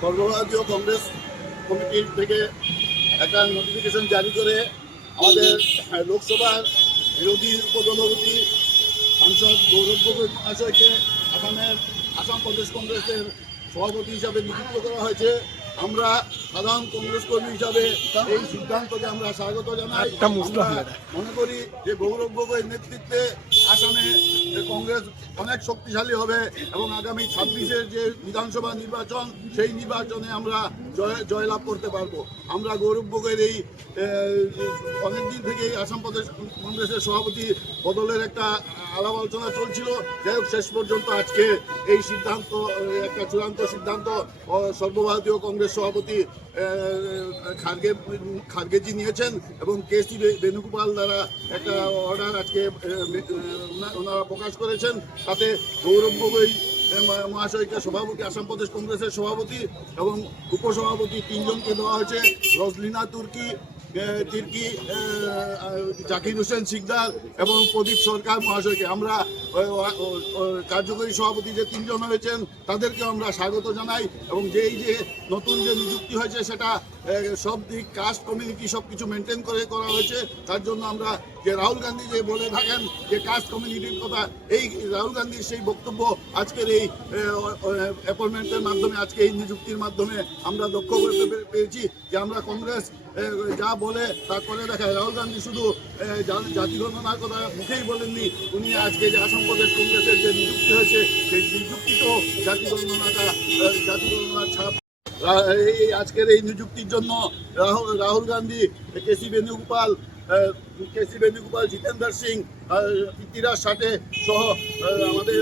সর্বভারতীয় কংগ্রেস কমিটির থেকে একটা নোটিফিকেশন জারি করে আমাদের লোকসভার বিরোধী উপদলপতি সাংসদ গৌরব গগৈ মহাশয়কে আসাম প্রদেশ কংগ্রেসের সভাপতি হিসাবে নিযুক্ত করা হয়েছে। আমরা সাধারণ কংগ্রেস কর্মী হিসাবে এই সিদ্ধান্তকে আমরা স্বাগত জানাই। আমরা মনে করি যে গৌরব গগৈর নেতৃত্বে আসামে কংগ্রেস অনেক শক্তিশালী হবে এবং আগামী 26-এর যে বিধানসভা নির্বাচন সেই নির্বাচনে আমরা জয়লাভ করতে পারবো। আমরা গৌরব গগৈর এই অনেকদিন থেকেই আসাম প্রদেশ কংগ্রেসের সভাপতি বদলের একটা আলাপ আলোচনা চলছিল। যাই হোক, শেষ পর্যন্ত আজকে এই সিদ্ধান্ত, একটা চূড়ান্ত সিদ্ধান্ত সর্বভারতীয় কংগ্রেস সভাপতি খার্গেজি নিয়েছেন এবং কে.সি. বেণুগোপাল দ্বারা একটা অর্ডার আজকে ওনারা প্রকাশ করেছেন। তাতে গৌরব গগৈ মহাশয়কে সভাপতি, আসাম প্রদেশ কংগ্রেসের সভাপতি এবং উপসভাপতি 3 জনকে দেওয়া হয়েছে। রজলিনা তির্কি, জাকির হোসেন সিকদার এবং প্রদীপ সরকার মহাশয়কে আমরা কার্যকরী সভাপতি যে 3 জন হয়েছেন তাদেরকে আমরা স্বাগত জানাই এবং যে নতুন যে নিযুক্তি হয়েছে সেটা সব দিক, কাস্ট কমিউনিটি সব কিছু মেনটেন করে করা হয়েছে। তার জন্য আমরা যে রাহুল গান্ধী যে বলে থাকেন যে কাস্ট কমিউনিটির কথা, এই রাহুল গান্ধীর সেই বক্তব্য আজকের এই অ্যাপয়েন্টমেন্টের মাধ্যমে, আজকে এই নিযুক্তির মাধ্যমে আমরা লক্ষ্য করতে পেরেছি যে আমরা কংগ্রেস যা বলে তা করে দেখায়। রাহুল গান্ধী শুধু জাতি গণনার কথা মুখেই বলেননি, উনি আজকে যে আসাম প্রদেশ কংগ্রেসের যে নিযুক্তি হয়েছে সেই নিযুক্তিতেও জাতি গণনার ছাপ। এই আজকের এই নিযুক্তির জন্য রাহুল গান্ধী, কে.সি. বেণুগোপাল, জিতেন্দ্র সিং, পৃথ্বীরাজ শাটে সহ আমাদের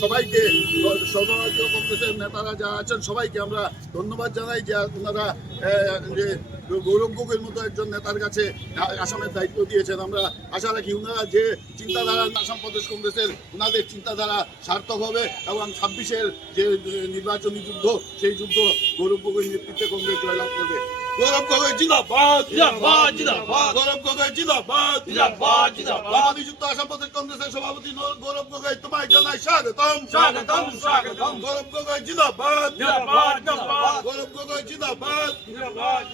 সবাইকে, সর্বভারতীয় কংগ্রেসের নেতারা যারা আছেন সবাইকে আমরা ধন্যবাদ জানাই যে ওনারা যে গৌরব গগৈর মতো একজন নেতার কাছে আসামের দায়িত্ব দিয়েছেন। আমরা আশা রাখি ওনারা যে চিন্তাধারা, আসাম প্রদেশ কংগ্রেসের ওনাদের চিন্তাধারা সার্থক হবে এবং 26-এর যে নির্বাচনী যুদ্ধ সেই যুদ্ধ গৌরব গগৈর নেতৃত্বে কংগ্রেস জয়লাভ করবে। গৌরব গগৈ জিন্দাবাদ, জিন্দাবাদ, জিন্দাবাদ। গৌরব গগৈ জিন্দাবাদ, জিন্দাবাদ, জিন্দাবাদ। নবনিযুক্ত আসাম প্রদেশ কংগ্রেসের সভাপতি গৌরব গগৈ, তোমায় জানাই স্বাগতম, স্বাগতম, স্বাগতম। গৌরব গগৈ জিন্দাবাদ, জিন্দাবাদ, জিন্দাবাদ। গৌরব গগৈ জিন্দাবাদ, জিন্দাবাদ।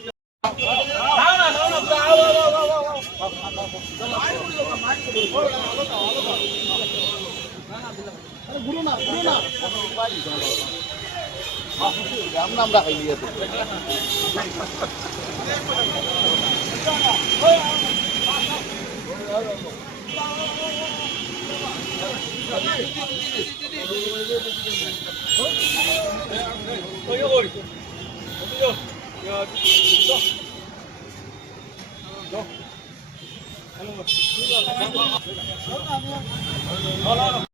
আমরা খাইলিয়ে